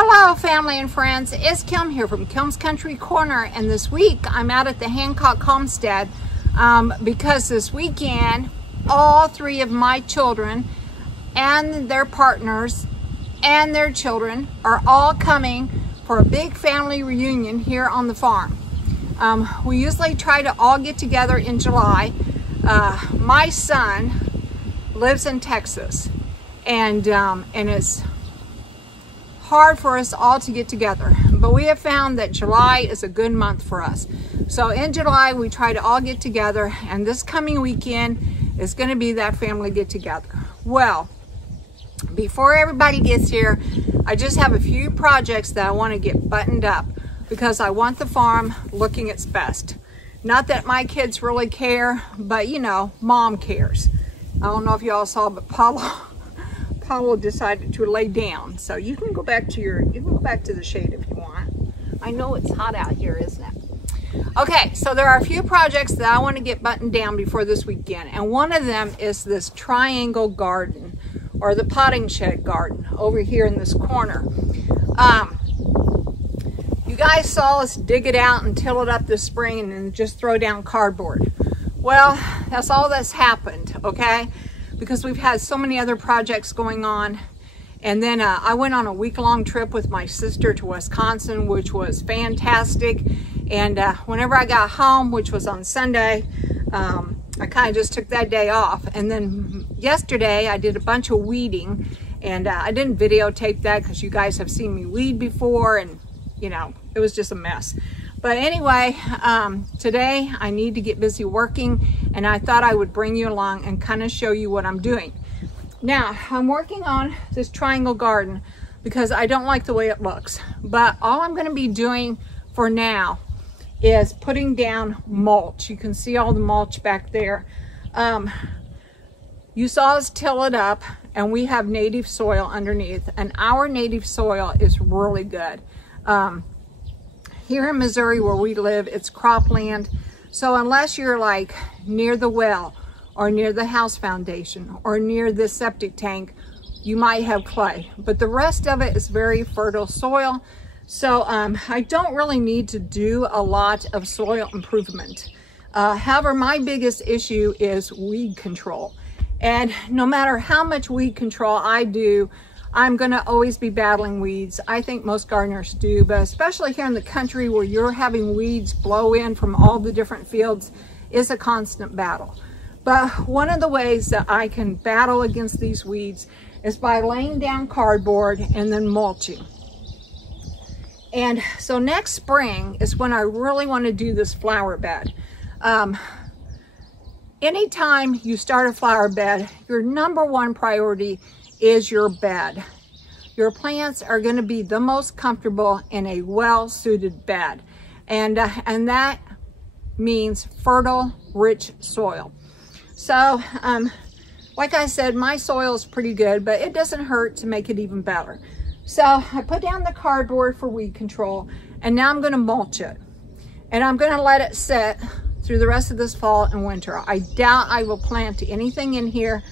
Hello family and friends, it's Kim here from Kim's Country Corner, and this week I'm out at the Hancock Homestead because this weekend all three of my children and their partners and their children are all coming for a big family reunion here on the farm. We usually try to all get together in July. My son lives in Texas, and it's hard for us all to get together, but we have found that July is a good month for us. So in July we try to all get together, and this coming weekend is going to be that family get together. Well, before everybody gets here, I just have a few projects that I want to get buttoned up because I want the farm looking its best. Not that my kids really care, but you know, mom cares. I don't know if y'all saw, but Paulo decided to lay down, so you can go back to the shade if you want. I know it's hot out here, isn't it? Okay, so there are a few projects that I want to get buttoned down before this weekend, and one of them is this triangle garden, or the potting shed garden over here in this corner. You guys saw us dig it out and till it up this spring and then just throw down cardboard. Well, that's all that's happened, okay? Because we've had so many other projects going on. And then I went on a week-long trip with my sister to Wisconsin, which was fantastic. And whenever I got home, which was on Sunday, I kind of just took that day off. And then yesterday I did a bunch of weeding, and I didn't videotape that because you guys have seen me weed before, and you know, it was just a mess. But anyway, today I need to get busy working, and I thought I would bring you along and kind of show you what I'm doing. Now, I'm working on this triangle garden because I don't like the way it looks. But all I'm going to be doing for now is putting down mulch. You can see all the mulch back there. You saw us till it up, and we have native soil underneath, and our native soil is really good. Here in Missouri where we live, it's cropland. So unless you're like near the well or near the house foundation or near the septic tank, you might have clay. But the rest of it is very fertile soil. So I don't really need to do a lot of soil improvement. However, my biggest issue is weed control. And no matter how much weed control I do, I'm going to always be battling weeds. I think most gardeners do, but especially here in the country where you're having weeds blow in from all the different fields is a constant battle. But one of the ways that I can battle against these weeds is by laying down cardboard and then mulching. And so next spring is when I really want to do this flower bed. Anytime you start a flower bed, your number one priority is your bed. Your plants are going to be the most comfortable in a well-suited bed, and that means fertile, rich soil. So like I said, my soil is pretty good, but it doesn't hurt to make it even better. So I put down the cardboard for weed control, and now I'm going to mulch it, and I'm going to let it sit through the rest of this fall and winter. I doubt I will plant anything in here.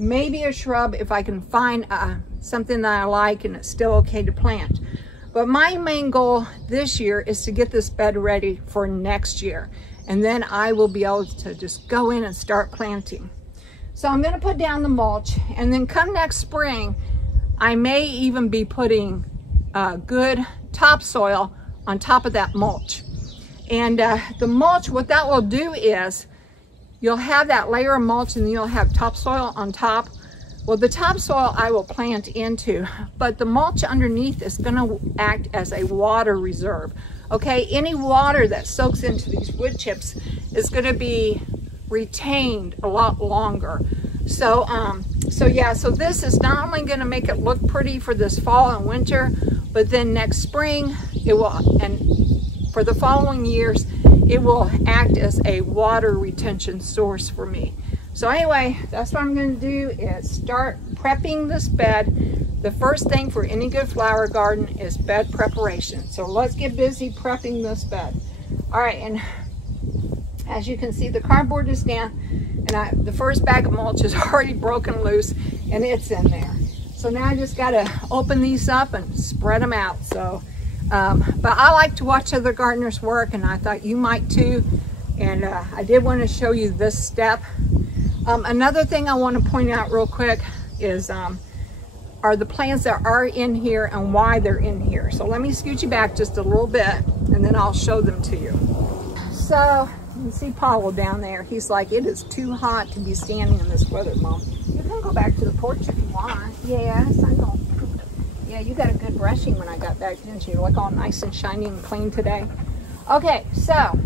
Maybe a shrub if I can find something that I like and it's still okay to plant. But my main goal this year is to get this bed ready for next year. And then I will be able to just go in and start planting. So I'm going to put down the mulch, and then come next spring, I may even be putting good topsoil on top of that mulch. And the mulch, what that will do is, you'll have that layer of mulch and you'll have topsoil on top. Well, the topsoil I will plant into, but the mulch underneath is going to act as a water reserve. Okay, any water that soaks into these wood chips is going to be retained a lot longer. So, so this is not only going to make it look pretty for this fall and winter, but then next spring it will, and for the following years, it will act as a water retention source for me. So anyway, that's what I'm going to do, is start prepping this bed. The first thing for any good flower garden is bed preparation. So let's get busy prepping this bed. All right, and as you can see, the cardboard is down, and the first bag of mulch is already broken loose, and it's in there. So now I just got to open these up and spread them out. So, but I like to watch other gardeners work, and I thought you might too. And I did want to show you this step. Another thing I want to point out real quick is are the plants that are in here and why they're in here. So let me scoot you back just a little bit, and then I'll show them to you. So you can see Paul down there. He's like, it is too hot to be standing in this weather, Mom. You can go back to the porch if you want. Yes, I know. Yeah, you got a good brushing when I got back, didn't you? Look all nice and shiny and clean today. Okay, so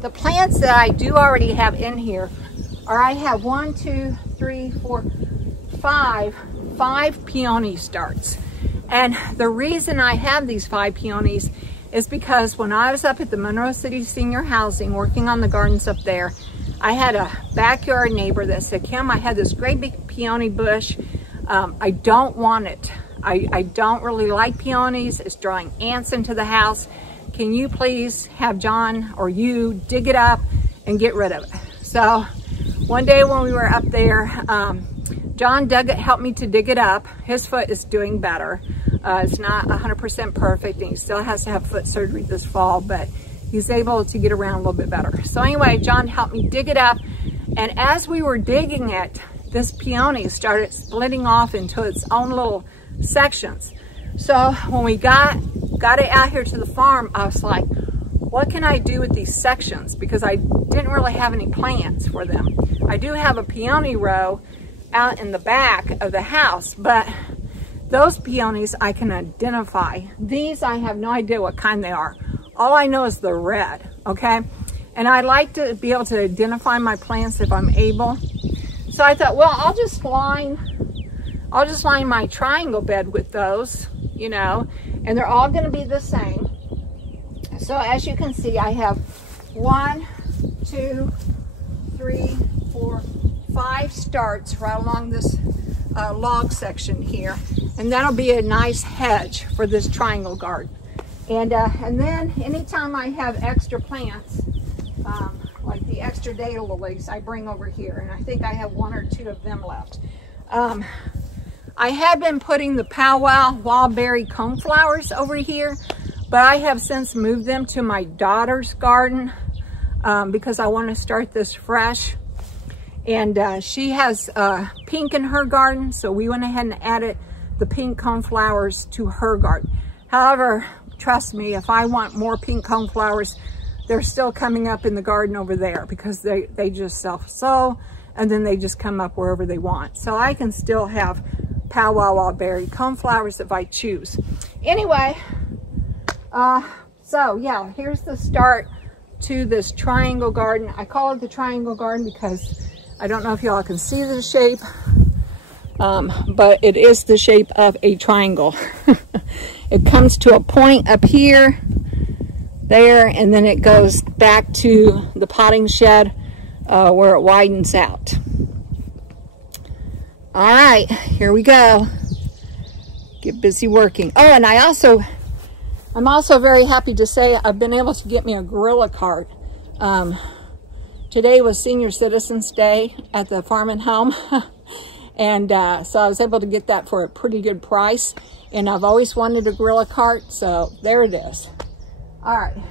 the plants that I do already have in here are, I have 1, 2, 3, 4, 5 peony starts. And the reason I have these 5 peonies is because when I was up at the Monroe City Senior Housing working on the gardens up there, I had a backyard neighbor that said, Kim, I had this great big peony bush. I don't want it. I don't really like peonies. It's drawing ants into the house. Can you please have John or you dig it up and get rid of it? So one day when we were up there, John helped me to dig it up. His foot is doing better. It's not 100% perfect, and he still has to have foot surgery this fall, but he's able to get around a little bit better. So anyway, John helped me dig it up, and as we were digging it, this peony started splitting off into its own little sections. So when we got it out here to the farm, I was like, what can I do with these sections? Because I didn't really have any plans for them. I do have a peony row out in the back of the house, but those peonies I can identify. These I have no idea what kind they are. All I know is they're red, okay? And I like to be able to identify my plants if I'm able. So I thought, well, I'll just line my triangle bed with those, you know, and they're all gonna be the same. So as you can see, I have 1, 2, 3, 4, 5 starts right along this log section here, and that'll be a nice hedge for this triangle garden. And then anytime I have extra plants, like the extra daylilies, I bring over here, and I think I have 1 or 2 of them left. I had been putting the powwow wildberry coneflowers over here, but I have since moved them to my daughter's garden because I want to start this fresh. And she has pink in her garden, so we went ahead and added the pink coneflowers to her garden. However, trust me, if I want more pink coneflowers, they're still coming up in the garden over there because they just self-sow, and then they just come up wherever they want. So I can still have powwow wildberry coneflowers if I choose. Anyway, so yeah, here's the start to this triangle garden. I call it the triangle garden because I don't know if y'all can see the shape, but it is the shape of a triangle. It comes to a point up here, there, and then it goes back to the potting shed where it widens out. All right, here we go. Get busy working. Oh, and I'm also very happy to say I've been able to get me a gorilla cart. Today was Senior Citizens Day at the Farm and Home, and so I was able to get that for a pretty good price, and I've always wanted a gorilla cart, so there it is. All right.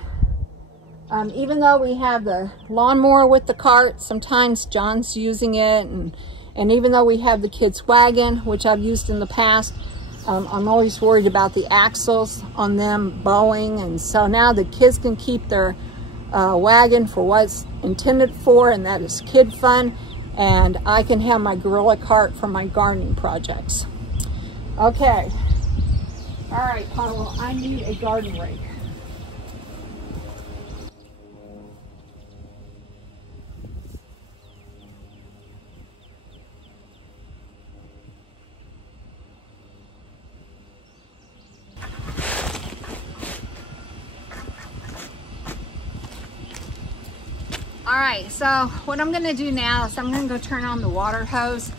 Even though we have the lawnmower with the cart, sometimes John's using it, and even though we have the kids' wagon, which I've used in the past, I'm always worried about the axles on them bowing, and so now the kids can keep their wagon for what it's intended for, and that is kid fun, and I can have my gorilla cart for my gardening projects. Okay. All right, Paul, I need a garden rake. All right, so what I'm gonna do now is I'm gonna go turn on the water hose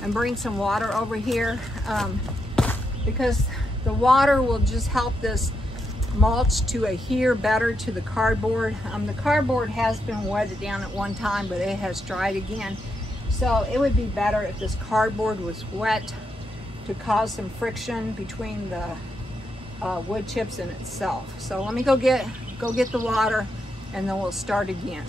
and bring some water over here because the water will just help this mulch to adhere better to the cardboard. The cardboard has been wetted down at one time, but it has dried again. So it would be better if this cardboard was wet to cause some friction between the wood chips in itself. So let me go get the water, and then we'll start again.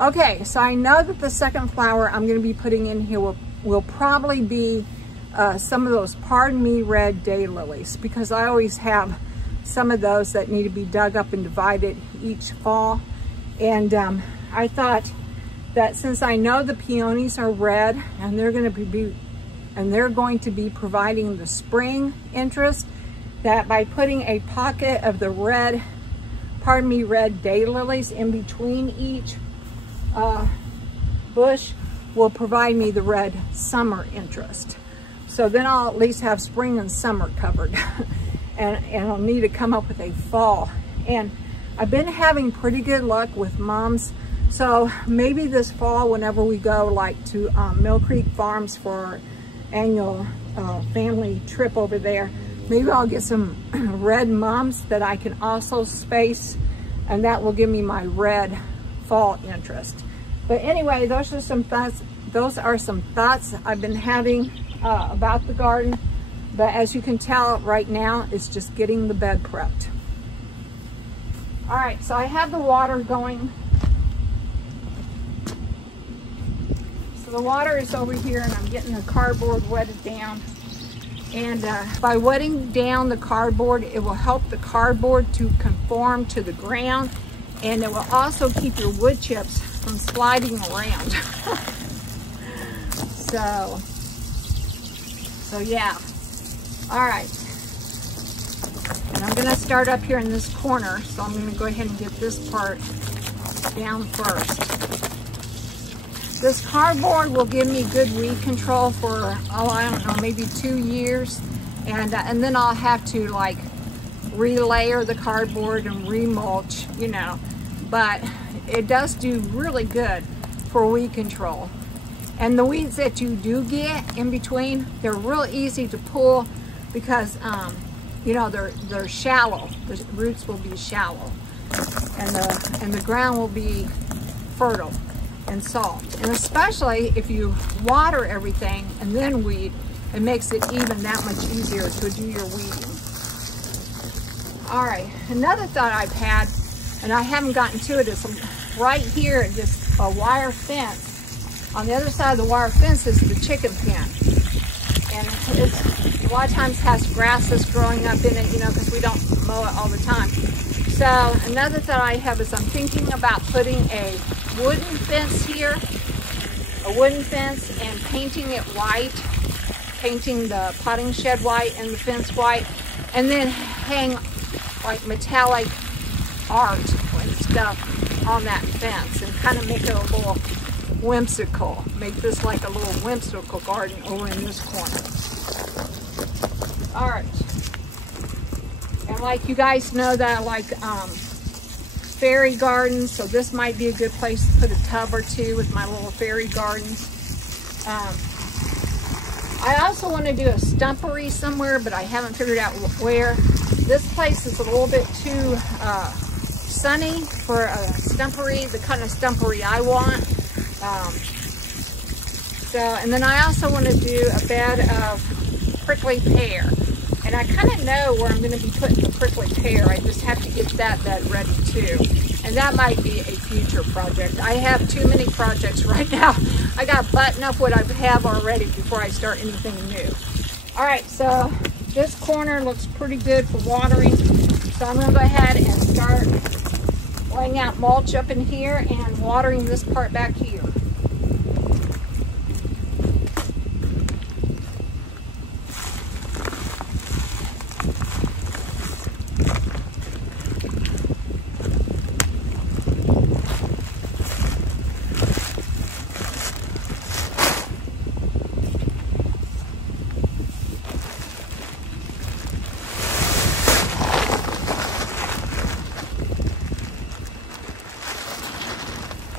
Okay, so I know that the second flower I'm going to be putting in here will probably be some of those Pardon Me red daylilies, because I always have some of those that need to be dug up and divided each fall. And I thought that since I know the peonies are red and they're going to be providing the spring interest, that by putting a pocket of the red Pardon Me red daylilies in between each bush will provide me the red summer interest. So then I'll at least have spring and summer covered. and I'll need to come up with a fall. And I've been having pretty good luck with mums. So maybe this fall, whenever we go like to Mill Creek Farms for our annual family trip over there, maybe I'll get some red mums that I can also space, and that will give me my red fall interest. But anyway, those are some thoughts I've been having about the garden. But as you can tell right now, it's just getting the bed prepped. All right, so I have the water going. So the water is over here, and I'm getting the cardboard wetted down. And by wetting down the cardboard, it will help the cardboard to conform to the ground, and it will also keep your wood chips from sliding around. so yeah. All right. And I'm gonna start up here in this corner, so I'm gonna go ahead and get this part down first. This cardboard will give me good weed control for, oh, I don't know, maybe 2 years. And then I'll have to like relayer the cardboard and remulch, you know. But it does do really good for weed control. And the weeds that you do get in between, they're real easy to pull because, you know, they're shallow. The roots will be shallow. And the ground will be fertile and soft. And especially if you water everything and then weed, it makes it even that much easier to do your weeding. All right, another thought I've had, and I haven't gotten to it, is right here, just a wire fence. On the other side of the wire fence is the chicken pen. And it's, a lot of times has grasses growing up in it, you know, because we don't mow it all the time. So another thought I have is I'm thinking about putting a wooden fence here, a wooden fence, and painting it white, painting the potting shed white and the fence white, and then hang like metallic art and stuff on that fence and kind of make it a little whimsical. Make this like a little whimsical garden over in this corner. All right. And like you guys know that I like fairy gardens, so this might be a good place to put a tub or two with my little fairy gardens. I also want to do a stumpery somewhere, but I haven't figured out where. This place is a little bit too sunny for a stumpery, the kind of stumpery I want. And then I also want to do a bed of prickly pear. And I kind of know where I'm going to be putting the prickly pear. I just have to get that bed ready too. And that might be a future project. I have too many projects right now. I got to button up what I have already before I start anything new. All right, so this corner looks pretty good for watering. So I'm going to go ahead and start laying out mulch up in here and watering this part back here.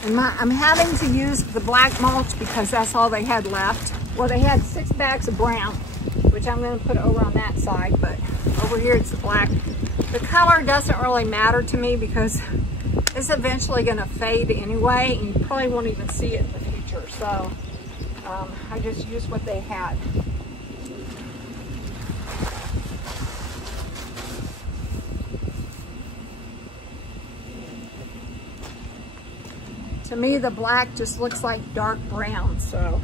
And I'm having to use the black mulch because that's all they had left. Well, they had 6 bags of brown, which I'm going to put over on that side, but over here it's the black. The color doesn't really matter to me because it's eventually going to fade anyway, and you probably won't even see it in the future. So I just used what they had. To me, the black just looks like dark brown, so.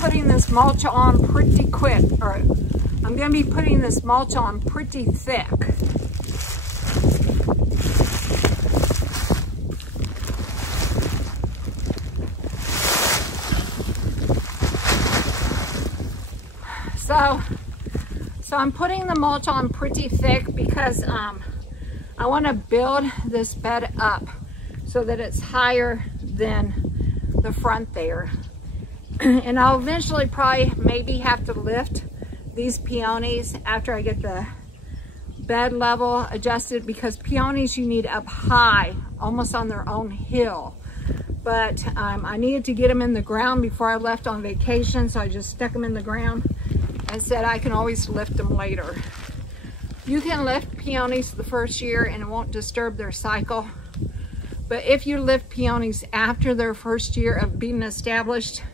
Putting this mulch on pretty quick, or I'm going to be putting this mulch on pretty thick. So I'm putting the mulch on pretty thick because I want to build this bed up so that it's higher than the front there. And I'll eventually probably maybe have to lift these peonies after I get the bed level adjusted, because peonies you need up high, almost on their own hill. But I needed to get them in the ground before I left on vacation, so I just stuck them in the ground and said I can always lift them later. You can lift peonies the first year and it won't disturb their cycle. But if you lift peonies after their first year of being established,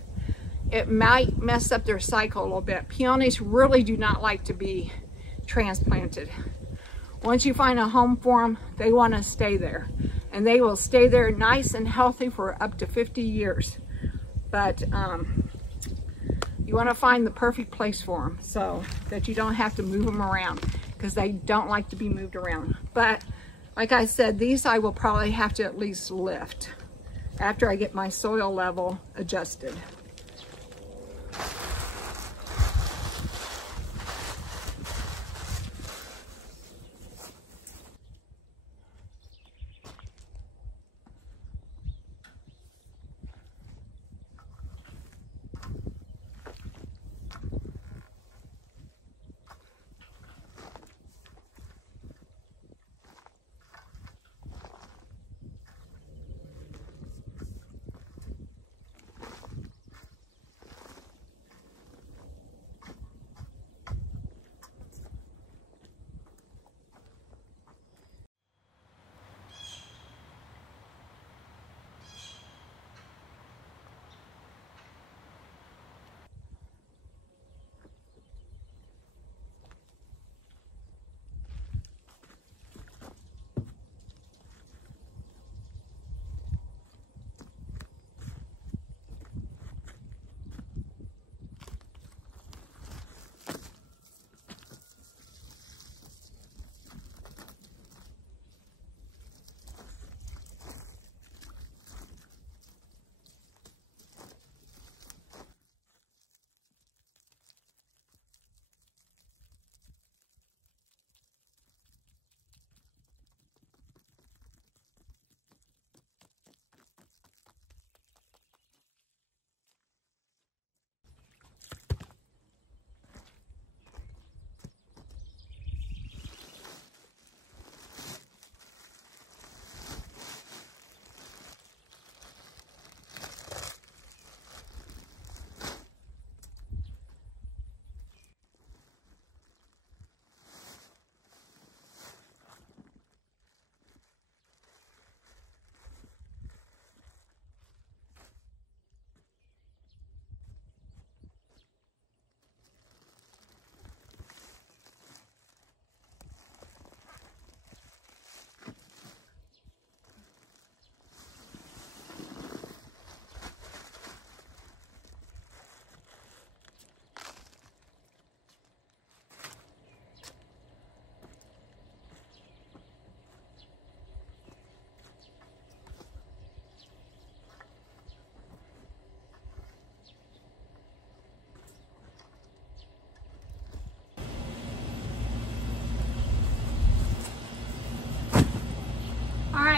it might mess up their cycle a little bit. Peonies really do not like to be transplanted. Once you find a home for them, they want to stay there. And they will stay there nice and healthy for up to 50 years. But you want to find the perfect place for them so that you don't have to move them around, because they don't like to be moved around. But like I said, these I will probably have to at least lift after I get my soil level adjusted.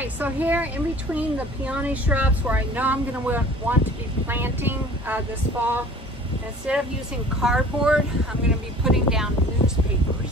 right, so here in between the peony shrubs where I know I'm going to want to be planting this fall, instead of using cardboard, I'm going to be putting down newspapers.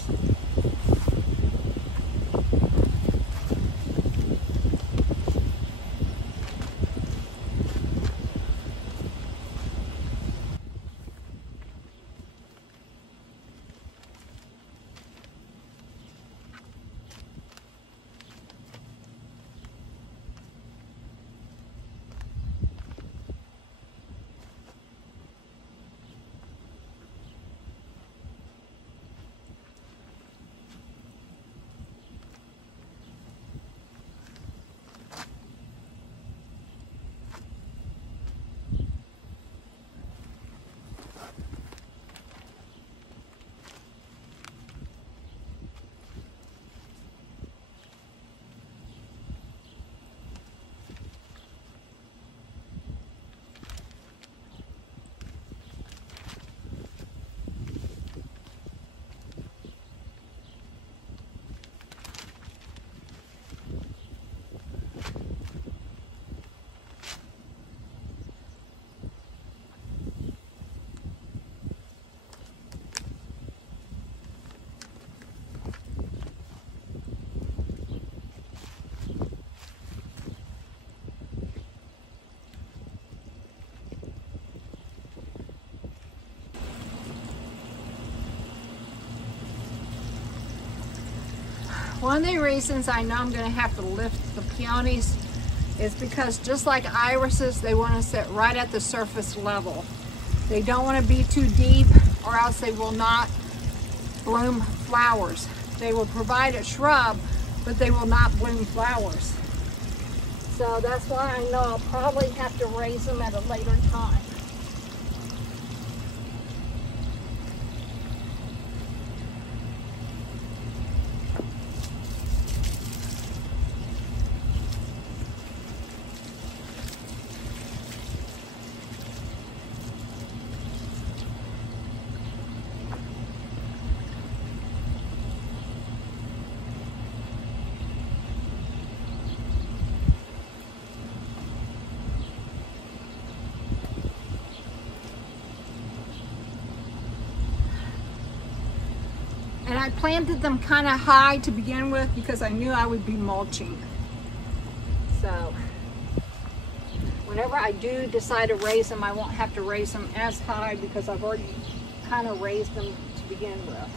One of the reasons I know I'm going to have to lift the peonies is because just like irises, they want to sit right at the surface level. They don't want to be too deep or else they will not bloom flowers. They will provide a shrub, but they will not bloom flowers. So that's why I know I'll probably have to raise them at a later time. And I planted them kind of high to begin with because I knew I would be mulching. So whenever I do decide to raise them, I won't have to raise them as high because I've already kind of raised them to begin with.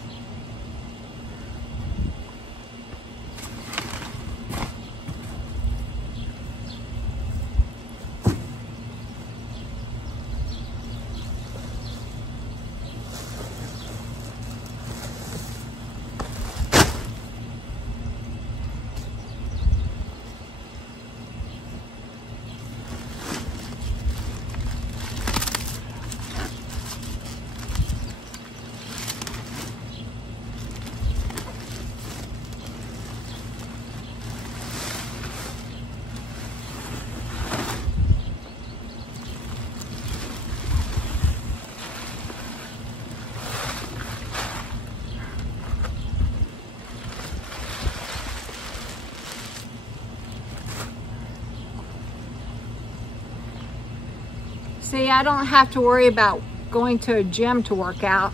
See, I don't have to worry about going to a gym to work out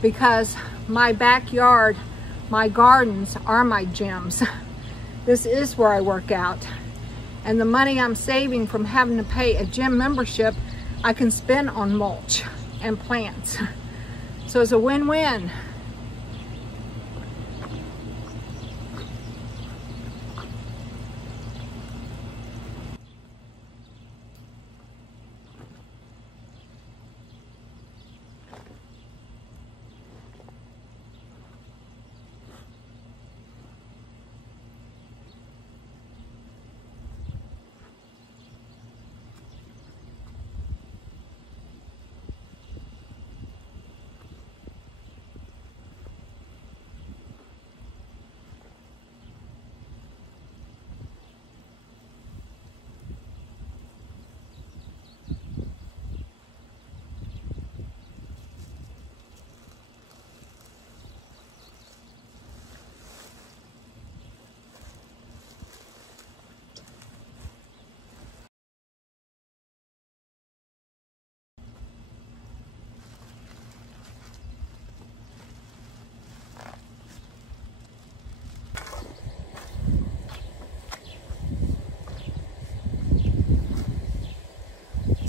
because my backyard, my gardens are my gyms. This is where I work out. And the money I'm saving from having to pay a gym membership, I can spend on mulch and plants. So it's a win-win.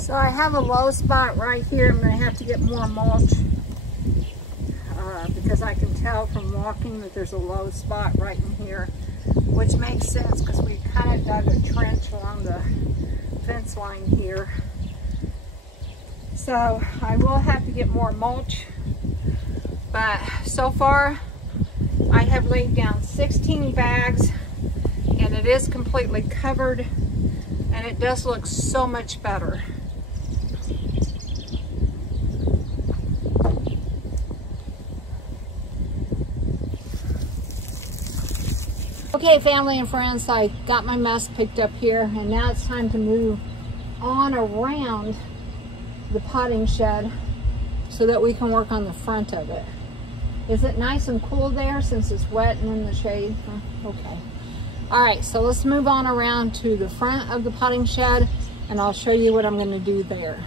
So I have a low spot right here. I'm going to have to get more mulch because I can tell from walking that there's a low spot right in here, which makes sense because we kind of dug a trench along the fence line here. So I will have to get more mulch, but so far I have laid down 16 bags and it is completely covered and it does look so much better. Okay, family and friends, I got my mess picked up here and now it's time to move on around the potting shed so that we can work on the front of it. Is it nice and cool there since it's wet and in the shade? Okay. All right, so let's move on around to the front of the potting shed and I'll show you what I'm going to do there.